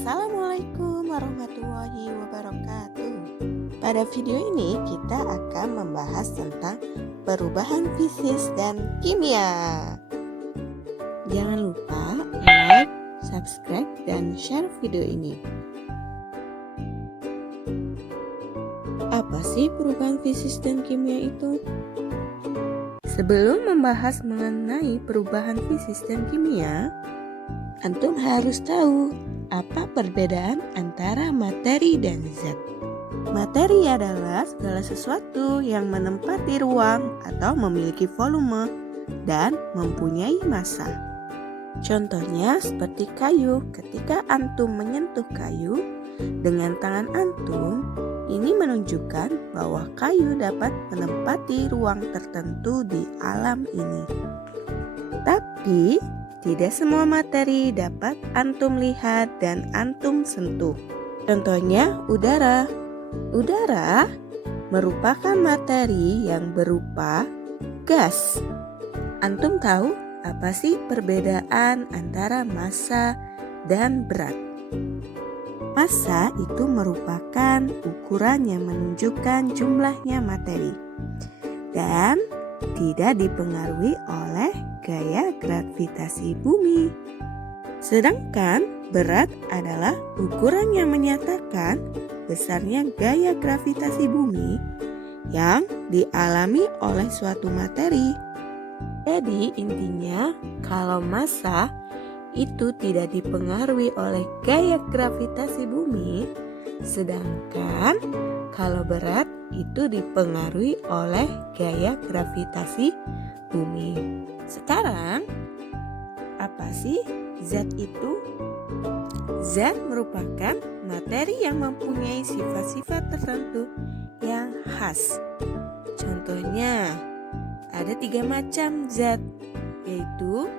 Assalamualaikum warahmatullahi wabarakatuh. Pada video ini kita akan membahas tentang perubahan fisik dan kimia. Jangan lupa like, subscribe, dan share video ini. Apa sih perubahan fisik dan kimia itu? Sebelum membahas mengenai perubahan fisik dan kimia, antum harus tahu apa perbedaan antara materi dan zat. Materi adalah segala sesuatu yang menempati ruang atau memiliki volume dan mempunyai massa. Contohnya seperti kayu. Ketika antum menyentuh kayu dengan tangan antum, ini menunjukkan bahwa kayu dapat menempati ruang tertentu di alam ini. Tapi tidak semua materi dapat antum lihat dan antum sentuh. Contohnya udara. Udara merupakan materi yang berupa gas. Antum tahu apa sih perbedaan antara massa dan berat? Massa itu merupakan ukuran yang menunjukkan jumlahnya materi dan tidak dipengaruhi oleh gaya gravitasi bumi. Sedangkan berat adalah ukuran yang menyatakan besarnya gaya gravitasi bumi yang dialami oleh suatu materi. Jadi intinya kalau massa itu tidak dipengaruhi oleh gaya gravitasi bumi, sedangkan kalau berat itu dipengaruhi oleh gaya gravitasi bumi. Sekarang, apa sih zat itu? Zat merupakan materi yang mempunyai sifat-sifat tertentu yang khas. Contohnya, ada 3 macam zat, yaitu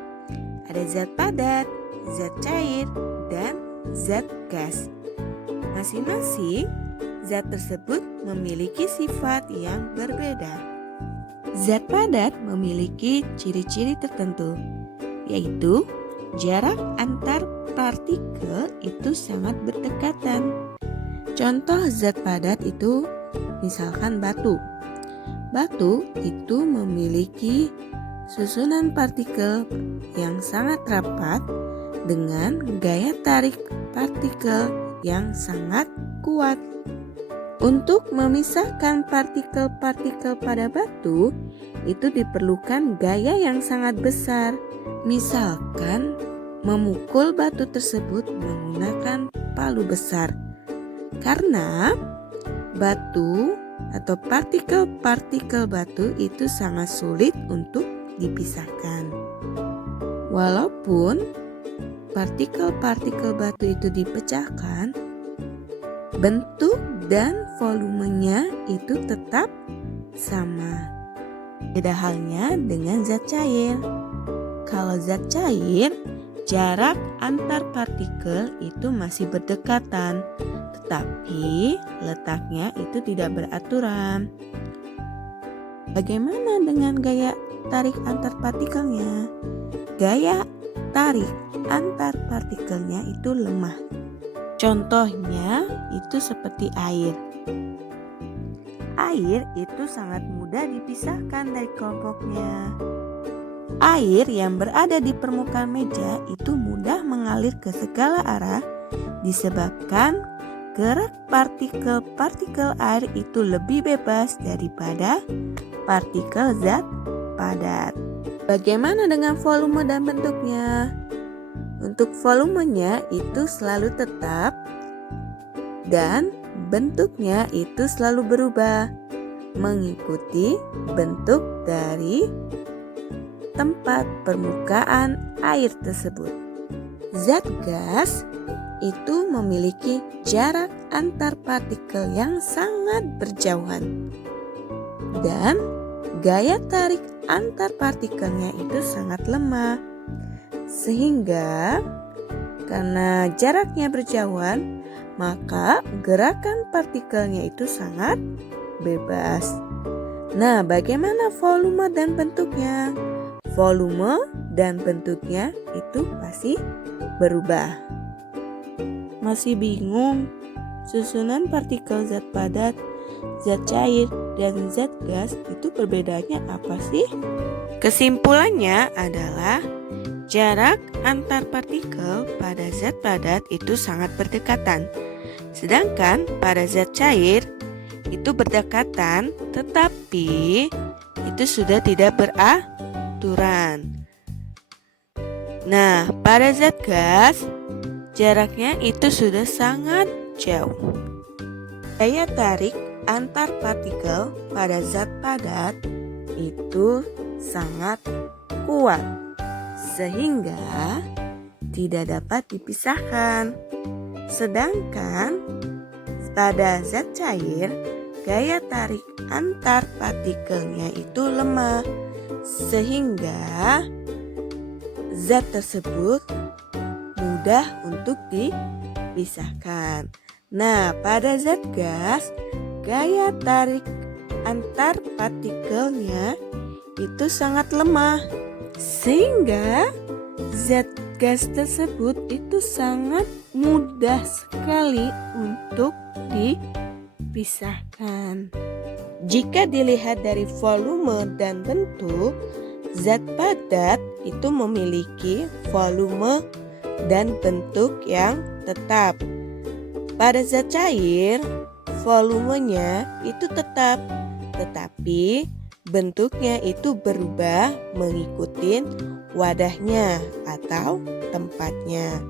ada zat padat, zat cair, dan zat gas. Masing-masing zat tersebut memiliki sifat yang berbeda. Zat padat memiliki ciri-ciri tertentu, yaitu jarak antar partikel itu sangat berdekatan. Contoh zat padat itu misalkan batu. Batu itu memiliki susunan partikel yang sangat rapat dengan gaya tarik partikel yang sangat kuat. Untuk memisahkan partikel-partikel pada batu, itu diperlukan gaya yang sangat besar. Misalkan, memukul batu tersebut menggunakan palu besar. Karena batu atau partikel-partikel batu itu sangat sulit untuk dipisahkan. Walaupun partikel-partikel batu itu dipecahkan, bentuk dan volumenya itu tetap sama. Beda halnya dengan zat cair. Kalau zat cair, jarak antar partikel itu masih berdekatan, tetapi letaknya itu tidak beraturan. Bagaimana dengan gaya tarik antar partikelnya? Gaya tarik antar partikelnya itu lemah. Contohnya itu seperti air. Air itu sangat mudah dipisahkan dari kelompoknya. Air yang berada di permukaan meja itu mudah mengalir ke segala arah disebabkan gerak partikel-partikel air itu lebih bebas daripada partikel zat padat. Bagaimana dengan volume dan bentuknya? Untuk volumenya itu selalu tetap dan bentuknya itu selalu berubah mengikuti bentuk dari tempat permukaan air tersebut. Zat gas itu memiliki jarak antar partikel yang sangat berjauhan dan gaya tarik antar partikelnya itu sangat lemah. Sehingga karena jaraknya berjauhan, maka gerakan partikelnya itu sangat bebas. Nah, bagaimana volume dan bentuknya? Volume dan bentuknya itu pasti berubah. Masih bingung? Susunan partikel zat padat, zat cair, dan zat gas itu perbedaannya apa sih? Kesimpulannya adalah jarak antar partikel pada zat padat itu sangat berdekatan. Sedangkan pada zat cair itu berdekatan, tetapi itu sudah tidak beraturan. Nah, pada zat gas jaraknya itu sudah sangat jauh. Daya tarik antar partikel pada zat padat itu sangat kuat, sehingga tidak dapat dipisahkan. Sedangkan pada zat cair, gaya tarik antar partikelnya itu lemah, sehingga zat tersebut mudah untuk dipisahkan. Nah, pada zat gas, gaya tarik antar partikelnya itu sangat lemah, sehingga zat gas tersebut itu sangat mudah sekali untuk dipisahkan. Jika dilihat dari volume dan bentuk, zat padat itu memiliki volume dan bentuk yang tetap. Pada zat cair, volumenya itu tetap, tetapi bentuknya itu berubah mengikuti wadahnya atau tempatnya.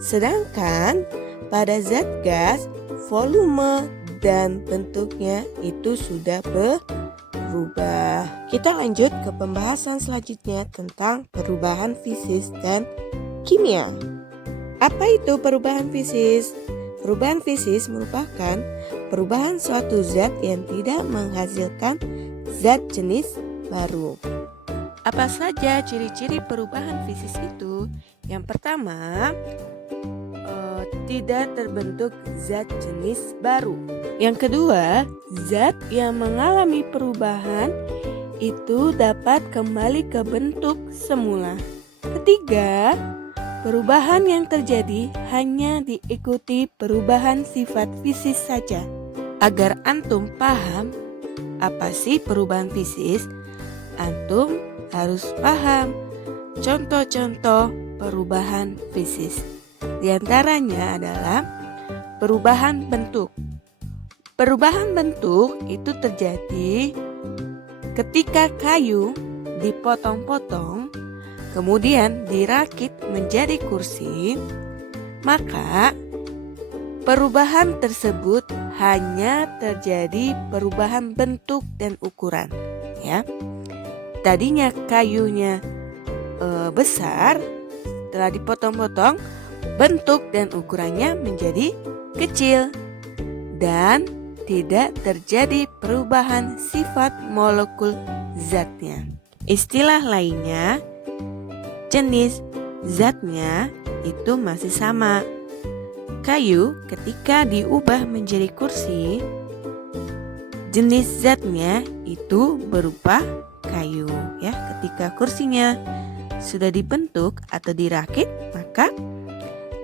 Sedangkan pada zat gas, volume dan bentuknya itu sudah berubah. Kita lanjut ke pembahasan selanjutnya tentang perubahan fisis dan kimia. Apa itu perubahan fisis? Perubahan fisis merupakan perubahan suatu zat yang tidak menghasilkan zat jenis baru. Apa saja ciri-ciri perubahan fisis itu? Yang pertama, tidak terbentuk zat jenis baru. Yang kedua, zat yang mengalami perubahan itu dapat kembali ke bentuk semula. Ketiga, perubahan yang terjadi hanya diikuti perubahan sifat fisis saja. Agar antum paham apa sih perubahan fisis, antum harus paham contoh-contoh perubahan fisis. Di antaranya adalah perubahan bentuk. Perubahan bentuk itu terjadi ketika kayu dipotong-potong kemudian dirakit menjadi kursi, maka perubahan tersebut hanya terjadi perubahan bentuk dan ukuran. Ya, tadinya kayunya besar, setelah dipotong-potong, bentuk dan ukurannya menjadi kecil dan tidak terjadi perubahan sifat molekul zatnya. Istilah lainnya, jenis zatnya itu masih sama. Kayu ketika diubah menjadi kursi, jenis zatnya itu berupa kayu. Ya, ketika kursinya sudah dibentuk atau dirakit, maka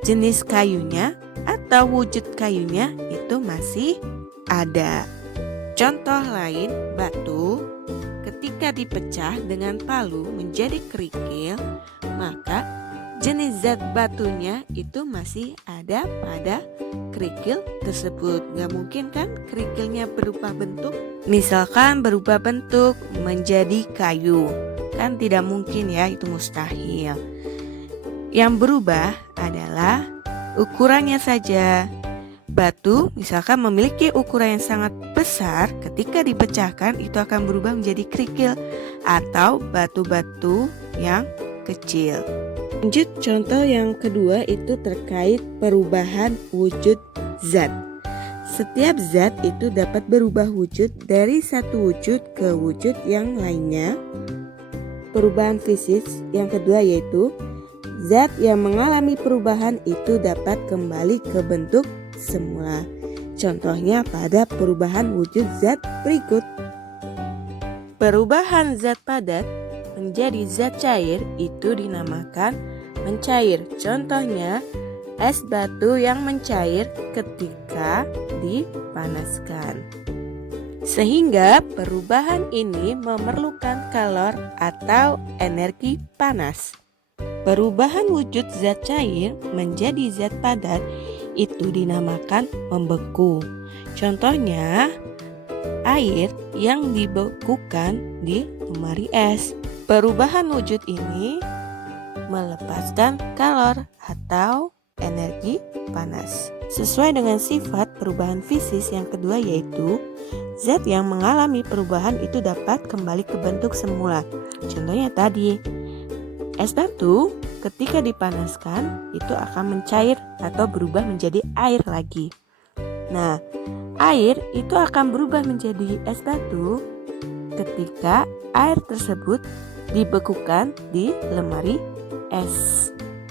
jenis kayunya atau wujud kayunya itu masih ada. Contoh lain, batu ketika dipecah dengan palu menjadi kerikil, maka jenis zat batunya itu masih ada pada kerikil tersebut. Gak mungkin kan kerikilnya berubah bentuk? Misalkan berubah bentuk menjadi kayu, kan tidak mungkin ya, itu mustahil. Yang berubah adalah ukurannya saja. Batu misalkan memiliki ukuran yang sangat besar, ketika dipecahkan itu akan berubah menjadi kerikil atau batu-batu yang kecil. Lanjut, contoh yang kedua itu terkait perubahan wujud zat. Setiap zat itu dapat berubah wujud dari satu wujud ke wujud yang lainnya. Perubahan fisis yang kedua yaitu zat yang mengalami perubahan itu dapat kembali ke bentuk semula. Contohnya pada perubahan wujud zat berikut. Perubahan zat padat menjadi zat cair itu dinamakan mencair. Contohnya es batu yang mencair ketika dipanaskan. Sehingga perubahan ini memerlukan kalor atau energi panas. Perubahan wujud zat cair menjadi zat padat itu dinamakan membeku. Contohnya, air yang dibekukan di lemari es. Perubahan wujud ini melepaskan kalor atau energi panas. Sesuai dengan sifat perubahan fisis yang kedua, yaitu zat yang mengalami perubahan itu dapat kembali ke bentuk semula. Contohnya tadi, es batu ketika dipanaskan itu akan mencair atau berubah menjadi air lagi. Nah, air itu akan berubah menjadi es batu ketika air tersebut dibekukan di lemari es.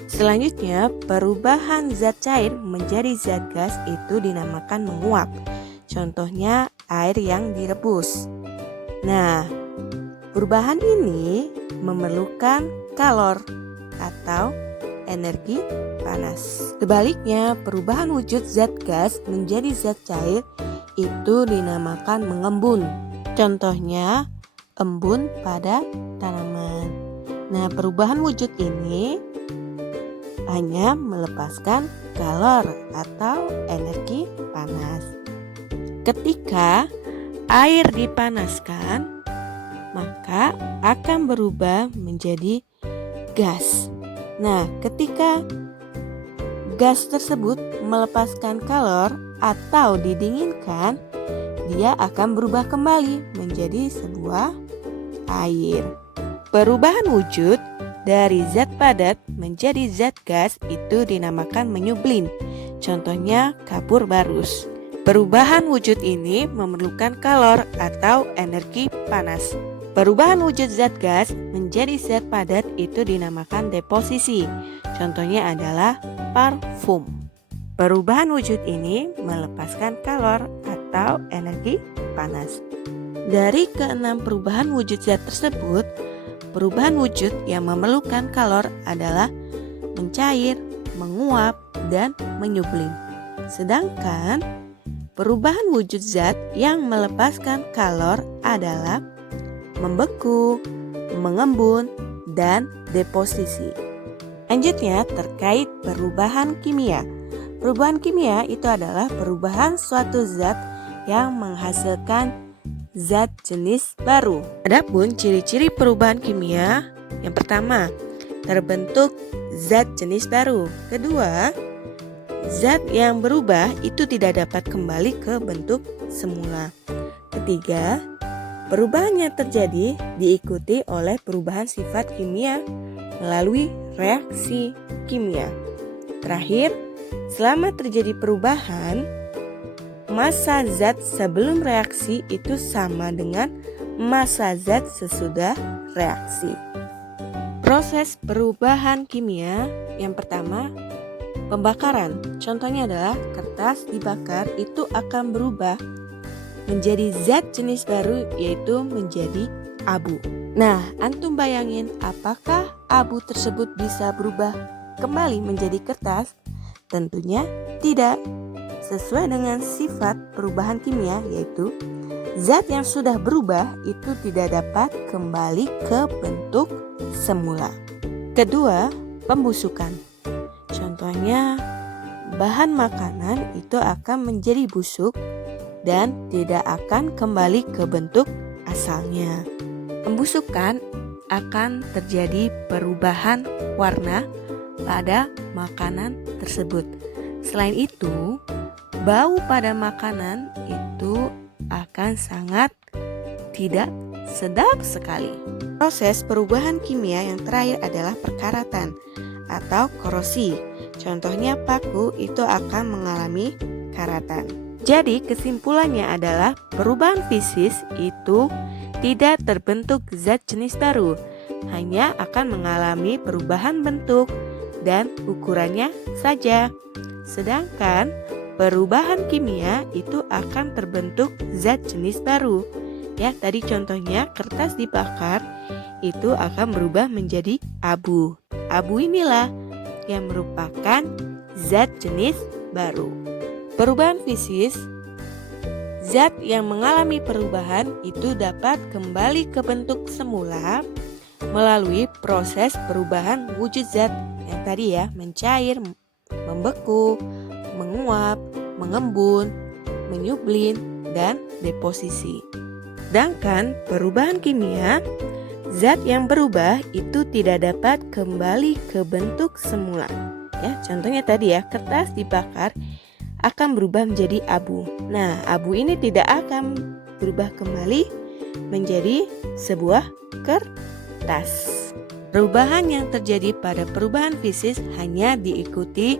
Selanjutnya, perubahan zat cair menjadi zat gas itu dinamakan menguap. Contohnya air yang direbus. Nah, perubahan ini memerlukan kalor atau energi panas. Sebaliknya, perubahan wujud zat gas menjadi zat cair itu dinamakan mengembun. Contohnya embun pada tanaman. Nah, perubahan wujud ini hanya melepaskan kalor atau energi panas. Ketika air dipanaskan, maka akan berubah menjadi gas. Nah, ketika gas tersebut melepaskan kalor atau didinginkan, dia akan berubah kembali menjadi sebuah air. Perubahan wujud dari zat padat menjadi zat gas itu dinamakan menyublim. Contohnya kapur barus. Perubahan wujud ini memerlukan kalor atau energi panas. Perubahan wujud zat gas menjadi zat padat itu dinamakan deposisi. Contohnya adalah parfum. Perubahan wujud ini melepaskan kalor atau energi panas. Dari keenam perubahan wujud zat tersebut, perubahan wujud yang memerlukan kalor adalah mencair, menguap, dan menyublim. Sedangkan perubahan wujud zat yang melepaskan kalor adalah membeku, mengembun, dan deposisi. Selanjutnya terkait perubahan kimia. Perubahan kimia itu adalah perubahan suatu zat yang menghasilkan zat jenis baru. Adapun ciri-ciri perubahan kimia, yang pertama, terbentuk zat jenis baru. Kedua, zat yang berubah itu tidak dapat kembali ke bentuk semula. Ketiga, perubahan yang terjadi diikuti oleh perubahan sifat kimia melalui reaksi kimia. Terakhir, selama terjadi perubahan, massa zat sebelum reaksi itu sama dengan massa zat sesudah reaksi. Proses perubahan kimia yang pertama, pembakaran. Contohnya adalah kertas dibakar itu akan berubah menjadi zat jenis baru, yaitu menjadi abu. Nah, antum bayangin apakah abu tersebut bisa berubah kembali menjadi kertas? Tentunya tidak. Sesuai dengan sifat perubahan kimia, yaitu zat yang sudah berubah itu tidak dapat kembali ke bentuk semula. Kedua, pembusukan. Contohnya, bahan makanan itu akan menjadi busuk dan tidak akan kembali ke bentuk asalnya. Pembusukan akan terjadi perubahan warna pada makanan tersebut. Selain itu, bau pada makanan itu akan sangat tidak sedap sekali. Proses perubahan kimia yang terakhir adalah perkaratan atau korosi. Contohnya paku itu akan mengalami karatan. Jadi kesimpulannya adalah perubahan fisis itu tidak terbentuk zat jenis baru, hanya akan mengalami perubahan bentuk dan ukurannya saja. Sedangkan perubahan kimia itu akan terbentuk zat jenis baru. Ya, tadi contohnya kertas dibakar itu akan berubah menjadi abu. Abu inilah yang merupakan zat jenis baru. Perubahan fisis, zat yang mengalami perubahan itu dapat kembali ke bentuk semula melalui proses perubahan wujud zat yang tadi ya, mencair, membeku, menguap, mengembun, menyublin, dan deposisi. Sedangkan perubahan kimia, zat yang berubah itu tidak dapat kembali ke bentuk semula. Ya, contohnya tadi ya, kertas dibakar akan berubah menjadi abu. Nah, abu ini tidak akan berubah kembali menjadi sebuah kertas. Perubahan yang terjadi pada perubahan fisis hanya diikuti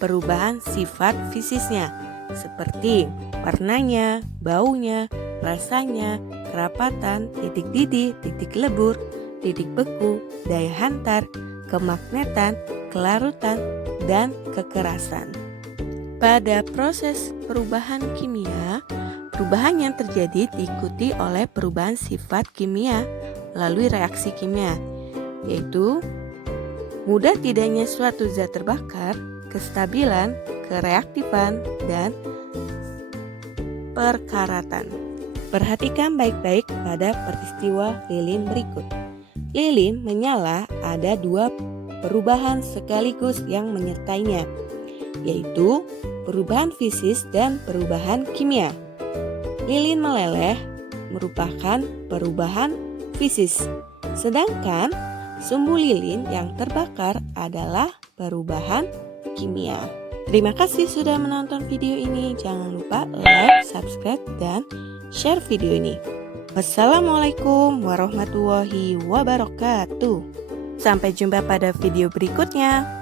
perubahan sifat fisisnya, seperti warnanya, baunya, rasanya, kerapatan, titik didih, titik lebur, titik beku, daya hantar, kemagnetan, kelarutan, dan kekerasan. Pada proses perubahan kimia, perubahan yang terjadi diikuti oleh perubahan sifat kimia melalui reaksi kimia, yaitu mudah tidaknya suatu zat terbakar, kestabilan, kereaktifan, dan perkaratan. Perhatikan baik-baik pada peristiwa lilin berikut. Lilin menyala ada dua perubahan sekaligus yang menyertainya, yaitu perubahan fisis dan perubahan kimia. Lilin meleleh merupakan perubahan fisis, sedangkan sumbu lilin yang terbakar adalah perubahan kimia. Terima kasih sudah menonton video ini. Jangan lupa like, subscribe, dan share video ini. Wassalamualaikum warahmatullahi wabarakatuh. Sampai jumpa pada video berikutnya.